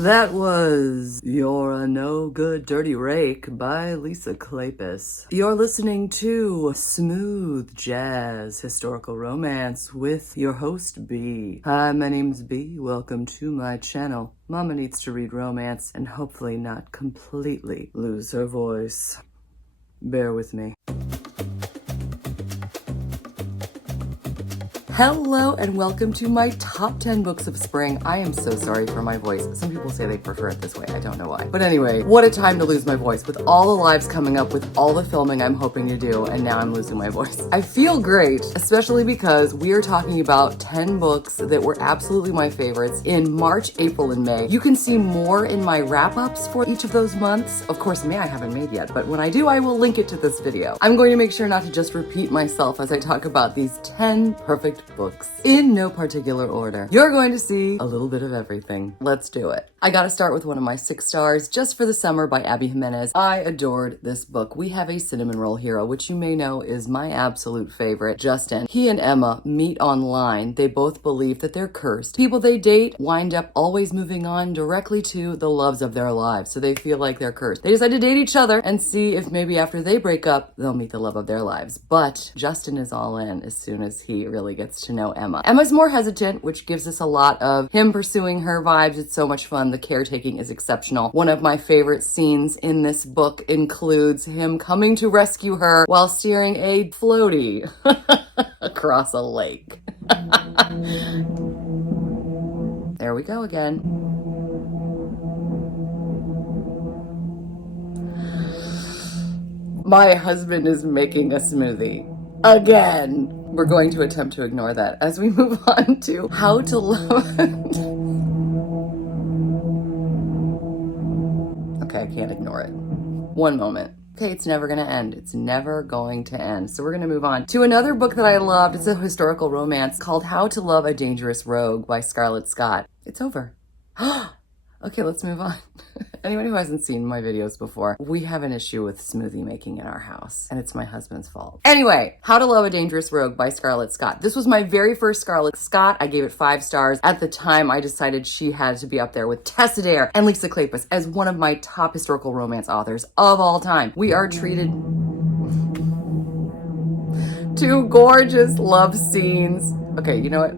That was You're a No Good Dirty Rake by Lisa Kleypas. You're listening to Smooth Jazz Historical Romance with your host, B. Hi, my name's B. Welcome to my channel. Mama needs to read romance and hopefully not completely lose her voice. Bear with me. Hello and welcome to my top 10 books of spring. I am so sorry for my voice. Some people say they prefer it this way. I don't know why. But anyway, what a time to lose my voice with all the lives coming up, with all the filming I'm hoping to do, and now I'm losing my voice. I feel great, especially because we are talking about 10 books that were absolutely my favorites in March, April, and May. You can see more in my wrap-ups for each of those months. Of course, May I haven't made yet, but when I do, I will link it to this video. I'm going to make sure not to just repeat myself as I talk about these 10 perfect books in no particular order. You're going to see a little bit of everything. Let's do it. I gotta start with one of my 6 stars, Just for the Summer by Abby Jimenez. I adored this book. We have a cinnamon roll hero, which you may know is my absolute favorite, Justin. He and Emma meet online. They both believe that they're cursed. People they date wind up always moving on directly to the loves of their lives, so they feel like they're cursed. They decide to date each other and see if maybe after they break up, they'll meet the love of their lives. But Justin is all in as soon as he really gets to know Emma. Emma's more hesitant, which gives us a lot of him pursuing her vibes. It's so much fun. The caretaking is exceptional. One of my favorite scenes in this book includes him coming to rescue her while steering a floaty across a lake. There we go again. My husband is making a smoothie. Again. We're going to attempt to ignore that as we move on to How to Love. Okay, I can't ignore it. One moment. Okay, it's never going to end. It's never going to end. So we're going to move on to another book that I loved. It's a historical romance called How to Love a Dangerous Rogue by Scarlett Scott. It's over. Okay, let's move on. Anyone who hasn't seen my videos before, we have an issue with smoothie making in our house, and it's my husband's fault. Anyway, How to Love a Dangerous Rogue by Scarlett Scott. This was my very first Scarlett Scott. I gave it 5 stars. At the time, I decided she had to be up there with Tessa Dare and Lisa Kleypas as one of my top historical romance authors of all time. We are treated to gorgeous love scenes. Okay, you know what?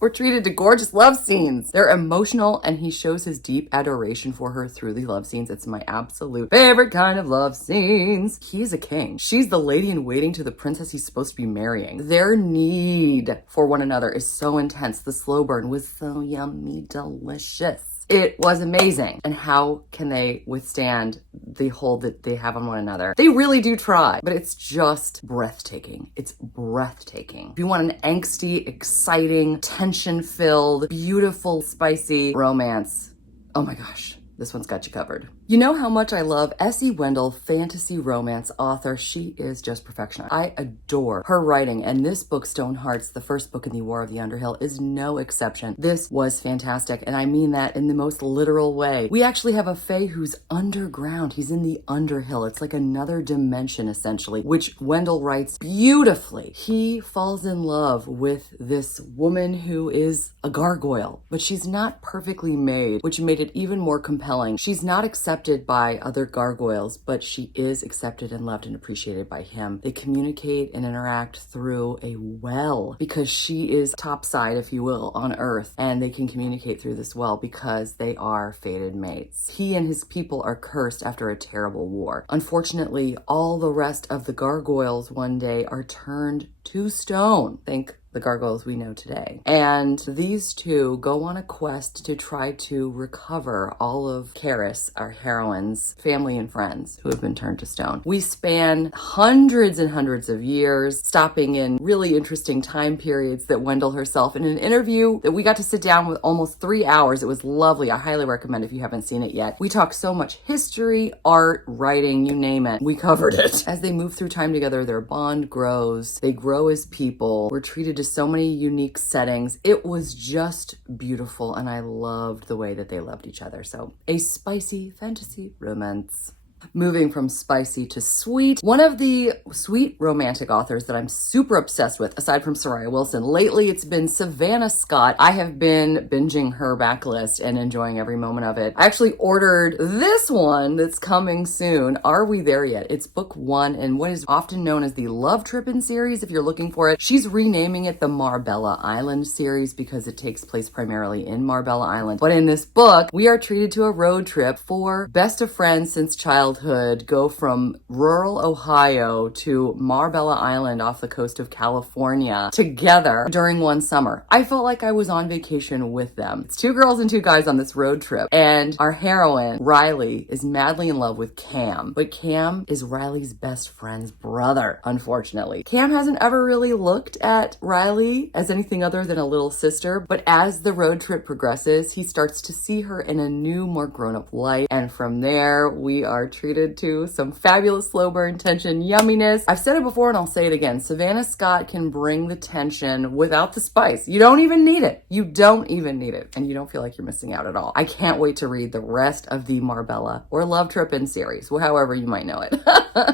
We're treated to gorgeous love scenes. They're emotional, and he shows his deep adoration for her through the love scenes. It's my absolute favorite kind of love scenes. He's a king. She's the lady in waiting to the princess he's supposed to be marrying. Their need for one another is so intense. The slow burn was so yummy, delicious. It was amazing. And how can they withstand the hold that they have on one another? They really do try, but it's just breathtaking. It's breathtaking. If you want an angsty, exciting, tension-filled, beautiful, spicy romance, oh my gosh, this one's got you covered. You know how much I love S.E. Wendell, fantasy romance author. She is just perfection. I adore her writing, and this book, Stone Hearts, the first book in the War of the Underhill, is no exception. This was fantastic, and I mean that in the most literal way. We actually have a fae who's underground. He's in the Underhill. It's like another dimension, essentially, which Wendell writes beautifully. He falls in love with this woman who is a gargoyle, but she's not perfectly made, which made it even more compelling. She's not accepted by other gargoyles, but she is accepted and loved and appreciated by him. They communicate and interact through a well because she is topside, if you will, on Earth, and they can communicate through this well because they are fated mates. He and his people are cursed after a terrible war. Unfortunately, all the rest of the gargoyles one day are turned to stone. Think the gargoyles we know today. And these two go on a quest to try to recover all of Karis, our heroine's family and friends who have been turned to stone. We span hundreds and hundreds of years, stopping in really interesting time periods that Wendell herself, in an interview that we got to sit down with almost 3 hours. It was lovely. I highly recommend if you haven't seen it yet. We talked so much history, art, writing, you name it. We covered it. As they move through time together, their bond grows. They grow as people. We're treated to so many unique settings. It was just beautiful, and I loved the way that they loved each other. So, a spicy fantasy romance. Moving from spicy to sweet, one of the sweet romantic authors that I'm super obsessed with, aside from Soraya Wilson, lately it's been Savannah Scott. I have been binging her backlist and enjoying every moment of it. I actually ordered this one that's coming soon. Are We There Yet? It's book 1 in what is often known as the Love Trippin' series if you're looking for it. She's renaming it the Marbella Island series because it takes place primarily in Marbella Island. But in this book, we are treated to a road trip. 4 best of friends since childhood go from rural Ohio to Marbella Island off the coast of California together during one summer. I felt like I was on vacation with them. It's 2 girls and 2 guys on this road trip, and our heroine, Riley, is madly in love with Cam, but Cam is Riley's best friend's brother, unfortunately. Cam hasn't ever really looked at Riley as anything other than a little sister, but as the road trip progresses, he starts to see her in a new, more grown-up light, and from there, we are treated to some fabulous slow burn tension yumminess. I've said it before and I'll say it again. Savannah Scott can bring the tension without the spice. You don't even need it. You don't even need it. And you don't feel like you're missing out at all. I can't wait to read the rest of the Marbella or Love Trippin' series, however you might know it.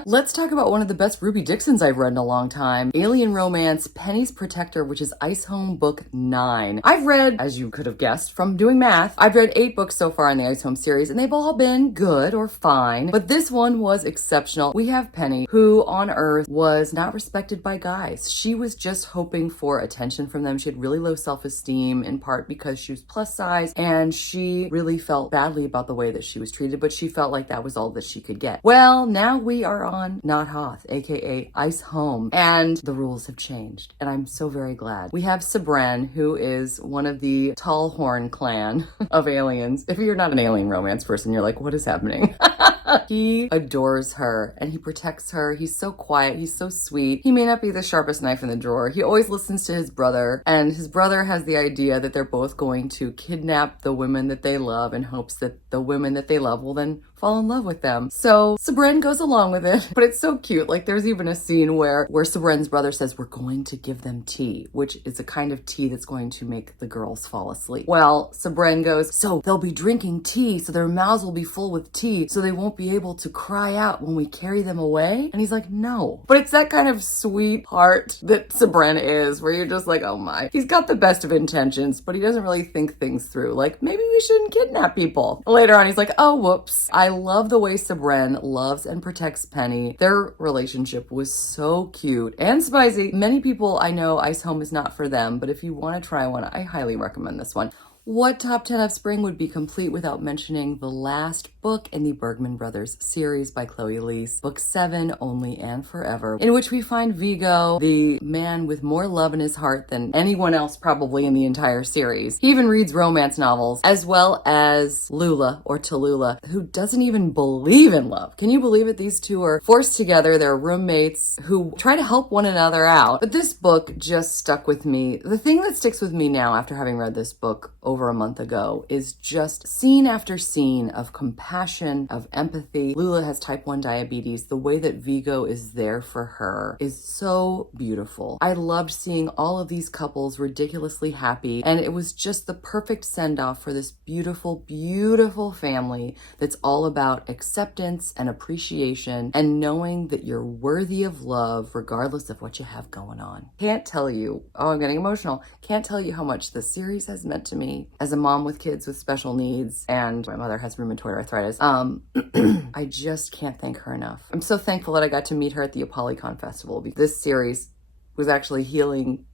Let's talk about one of the best Ruby Dixons I've read in a long time. Alien romance, Penny's Protector, which is Ice Home book 9. I've read, as you could have guessed from doing math, I've read 8 books so far in the Ice Home series, and they've all been good or fine, but this one was exceptional. We have Penny, who on Earth was not respected by guys. She was just hoping for attention from them. She had really low self-esteem, in part because she was plus size, and she really felt badly about the way that she was treated, but she felt like that was all that she could get. Well, now we are on Not Hoth, aka Ice Home, and the rules have changed, and I'm so very glad. We have Sabren, who is one of the Tallhorn clan of aliens. If you're not an alien romance person, you're like, what is happening? He adores her and he protects her. He's so quiet. He's so sweet. He may not be the sharpest knife in the drawer. He always listens to his brother, and his brother has the idea that they're both going to kidnap the women that they love in hopes that the women that they love will then fall in love with them. So Sabren goes along with it, but it's so cute. Like there's even a scene where Sabren's brother says, we're going to give them tea, which is a kind of tea that's going to make the girls fall asleep. Well, Sabren goes, so they'll be drinking tea, so their mouths will be full with tea, so they won't be able to cry out when we carry them away. And he's like, no. But it's that kind of sweet heart that Sabren is, where you're just like, oh my. He's got the best of intentions, but he doesn't really think things through. Like, maybe we shouldn't kidnap people. Later on, he's like, oh, whoops. I love the way Sabren loves and protects Penny. Their relationship was so cute and spicy. Many people I know Ice Home is not for them, but if you want to try one, I highly recommend this one. What top 10 of spring would be complete without mentioning the last book in the Bergman Brothers series by Chloe Leese, book 7, Only and Forever, in which we find Vigo, the man with more love in his heart than anyone else probably in the entire series. He even reads romance novels, as well as Lula, or Tallulah, who doesn't even believe in love. Can you believe it? These two are forced together. They're roommates who try to help one another out. But this book just stuck with me. The thing that sticks with me now after having read this book over a month ago is just scene after scene of compassion, of empathy. Lula has type 1 diabetes. The way that Vigo is there for her is so beautiful. I loved seeing all of these couples ridiculously happy, and it was just the perfect send-off for this beautiful, beautiful family that's all about acceptance and appreciation and knowing that you're worthy of love regardless of what you have going on. Can't tell you, oh, I'm getting emotional. Can't tell you how much this series has meant to me as a mom with kids with special needs, and my mother has rheumatoid arthritis. I just can't thank her enough. I'm so thankful that I got to meet her at the ApollyCon Festival, because this series was actually healing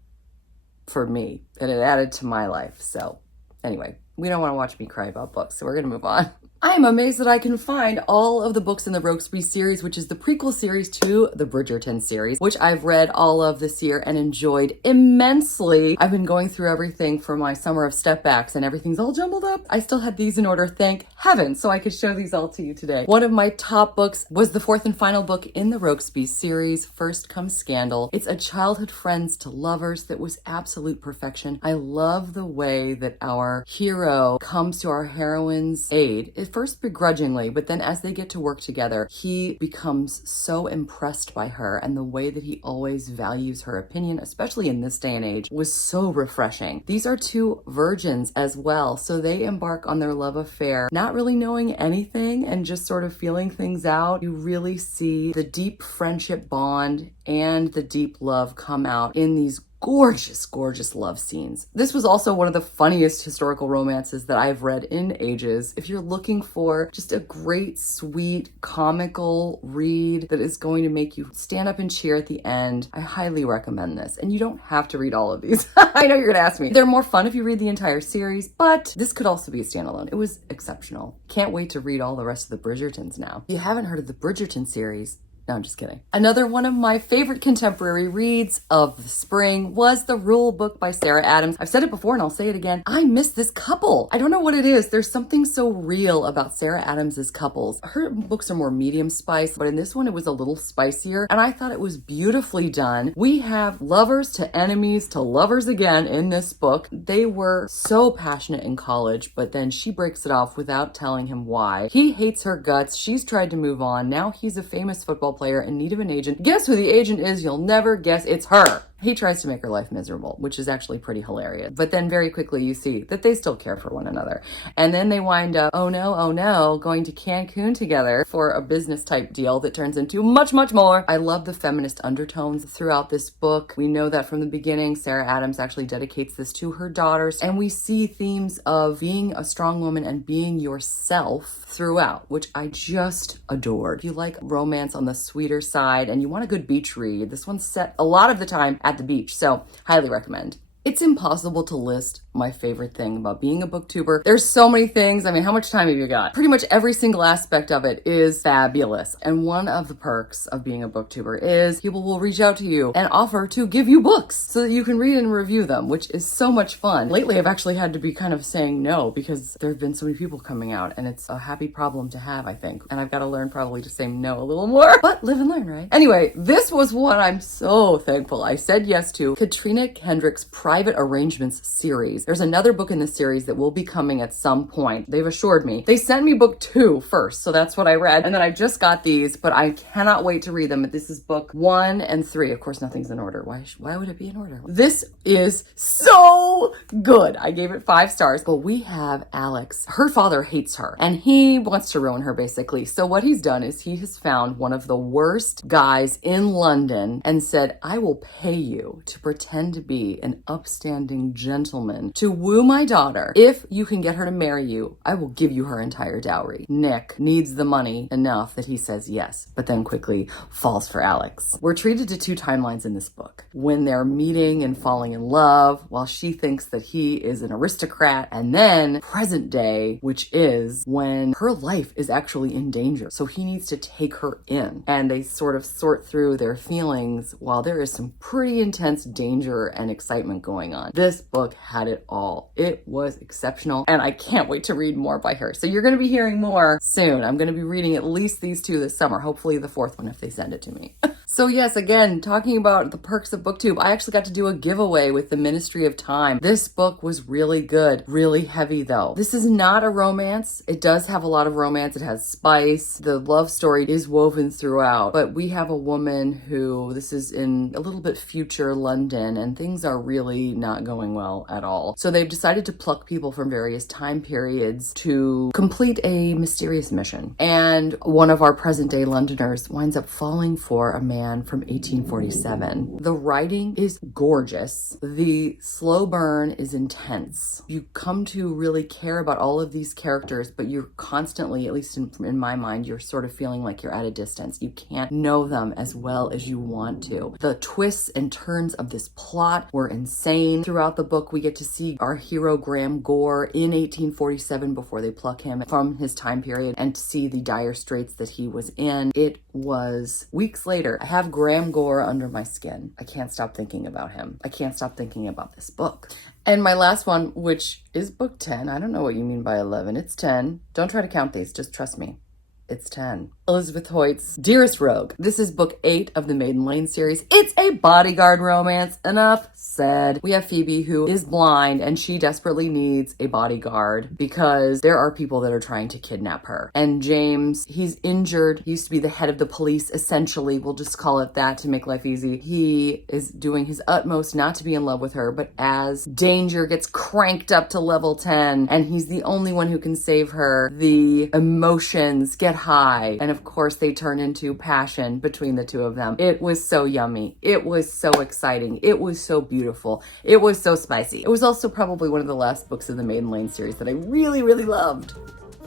for me, and it added to my life. So anyway, we don't want to watch me cry about books, so we're gonna move on. I'm amazed that I can find all of the books in the Roguesby series, which is the prequel series to the Bridgerton series, which I've read all of this year and enjoyed immensely. I've been going through everything for my summer of stepbacks and everything's all jumbled up. I still had these in order, thank heaven, so I could show these all to you today. One of my top books was the 4th and final book in the Roguesby series, First Comes Scandal. It's a childhood friends to lovers that was absolute perfection. I love the way that our hero comes to our heroine's aid. first begrudgingly, but then as they get to work together, he becomes so impressed by her, and the way that he always values her opinion, especially in this day and age, was so refreshing. These are two virgins as well, so they embark on their love affair, not really knowing anything and just sort of feeling things out. You really see the deep friendship bond and the deep love come out in these gorgeous, gorgeous love scenes. This was also one of the funniest historical romances that I've read in ages. If you're looking for just a great, sweet, comical read that is going to make you stand up and cheer at the end, I highly recommend this. And you don't have to read all of these. I know you're gonna ask me. They're more fun if you read the entire series, but this could also be a standalone. It was exceptional. Can't wait to read all the rest of the Bridgertons now. If you haven't heard of the Bridgerton series, no, I'm just kidding. Another one of my favorite contemporary reads of the spring was The Rule Book by Sarah Adams. I've said it before and I'll say it again. I miss this couple. I don't know what it is. There's something so real about Sarah Adams's couples. Her books are more medium spice, but in this one it was a little spicier and I thought it was beautifully done. We have lovers to enemies to lovers again in this book. They were so passionate in college, but then she breaks it off without telling him why. He hates her guts. She's tried to move on. Now he's a famous football player in need of an agent. Guess who the agent is? You'll never guess. It's her. He tries to make her life miserable, which is actually pretty hilarious. But then very quickly you see that they still care for one another. And then they wind up, oh no, going to Cancun together for a business type deal that turns into much, much more. I love the feminist undertones throughout this book. We know that from the beginning, Sarah Adams actually dedicates this to her daughters. And we see themes of being a strong woman and being yourself throughout, which I just adored. If you like romance on the sweeter side and you want a good beach read, this one's set a lot of the time at the beach, so highly recommend. It's impossible to list my favorite thing about being a booktuber. There's so many things. I mean, how much time have you got? Pretty much every single aspect of it is fabulous. And one of the perks of being a booktuber is people will reach out to you and offer to give you books so that you can read and review them, which is so much fun. Lately, I've actually had to be kind of saying no because there have been so many people coming out and it's a happy problem to have, I think. And I've got to learn probably to say no a little more, but live and learn, right? Anyway, this was one I'm so thankful I said yes to. Katrina Kendrick's Private Arrangements series. There's another book in the series that will be coming at some point. They've assured me. They sent me book 2 first, so that's what I read. And then I just got these, but I cannot wait to read them. This is book 1 and 3. Of course, nothing's in order. Why would it be in order? This is so good. I gave it 5 stars. But we have Alex. Her father hates her, and he wants to ruin her, basically. So what he's done is he has found one of the worst guys in London and said, I will pay you to pretend to be an upstanding gentleman to woo my daughter. If you can get her to marry you, I will give you her entire dowry. Nick needs the money enough that he says yes, but then quickly falls for Alex. We're treated to 2 timelines in this book. When they're meeting and falling in love, while she thinks that he is an aristocrat, and then present day, which is when her life is actually in danger. So he needs to take her in, and they sort of sort through their feelings while there is some pretty intense danger and excitement going on. This book had it all. It was exceptional, and I can't wait to read more by her. So you're going to be hearing more soon. I'm going to be reading at least these 2 this summer, hopefully the 4th one if they send it to me. So yes, again, talking about the perks of BookTube, I actually got to do a giveaway with the Ministry of Time. This book was really good, really heavy though. This is not a romance. It does have a lot of romance. It has spice. The love story is woven throughout, but we have a woman who, this is in a little bit future London, and things are really not going well at all. So they've decided to pluck people from various time periods to complete a mysterious mission. And one of our present day Londoners winds up falling for a man from 1847. The writing is gorgeous. The slow burn is intense. You come to really care about all of these characters, but you're constantly, at least in my mind, you're sort of feeling like you're at a distance. You can't know them as well as you want to. The twists and turns of this plot were insane. Throughout the book, we get to see our hero Graham Gore in 1847 before they pluck him from his time period and to see the dire straits that he was in. It was weeks later. I have Graham Gore under my skin. I can't stop thinking about him. I can't stop thinking about this book. And my last one, which is book 10. I don't know what you mean by 11. It's 10. Don't try to count these. Just trust me. It's 10. Elizabeth Hoyt's Dearest Rogue. This is book 8 of the Maiden Lane series. It's a bodyguard romance. Enough said. We have Phoebe, who is blind, and she desperately needs a bodyguard because there are people that are trying to kidnap her. And James, he's injured. He used to be the head of the police, essentially. We'll just call it that to make life easy. He is doing his utmost not to be in love with her, but as danger gets cranked up to level 10, and he's the only one who can save her, the emotions get high. And of course, they turn into passion between the two of them. It was so yummy. It was so exciting. It was so beautiful. It was so spicy. It was also probably one of the last books in the Maiden Lane series that I really, really loved.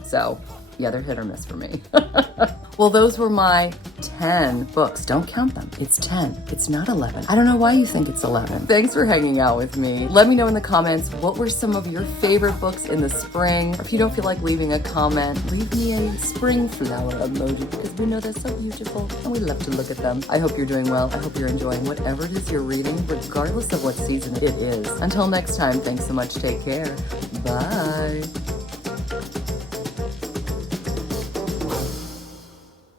So yeah, they're hit or miss for me. Well, those were my 10 books. Don't count them. It's 10. It's not 11. I don't know why you think it's 11. Thanks for hanging out with me. Let me know in the comments, what were some of your favorite books in the spring? Or if you don't feel like leaving a comment, leave me a spring flower emoji because we know they're so beautiful and we love to look at them. I hope you're doing well. I hope you're enjoying whatever it is you're reading, regardless of what season it is. Until next time, thanks so much. Take care. Bye.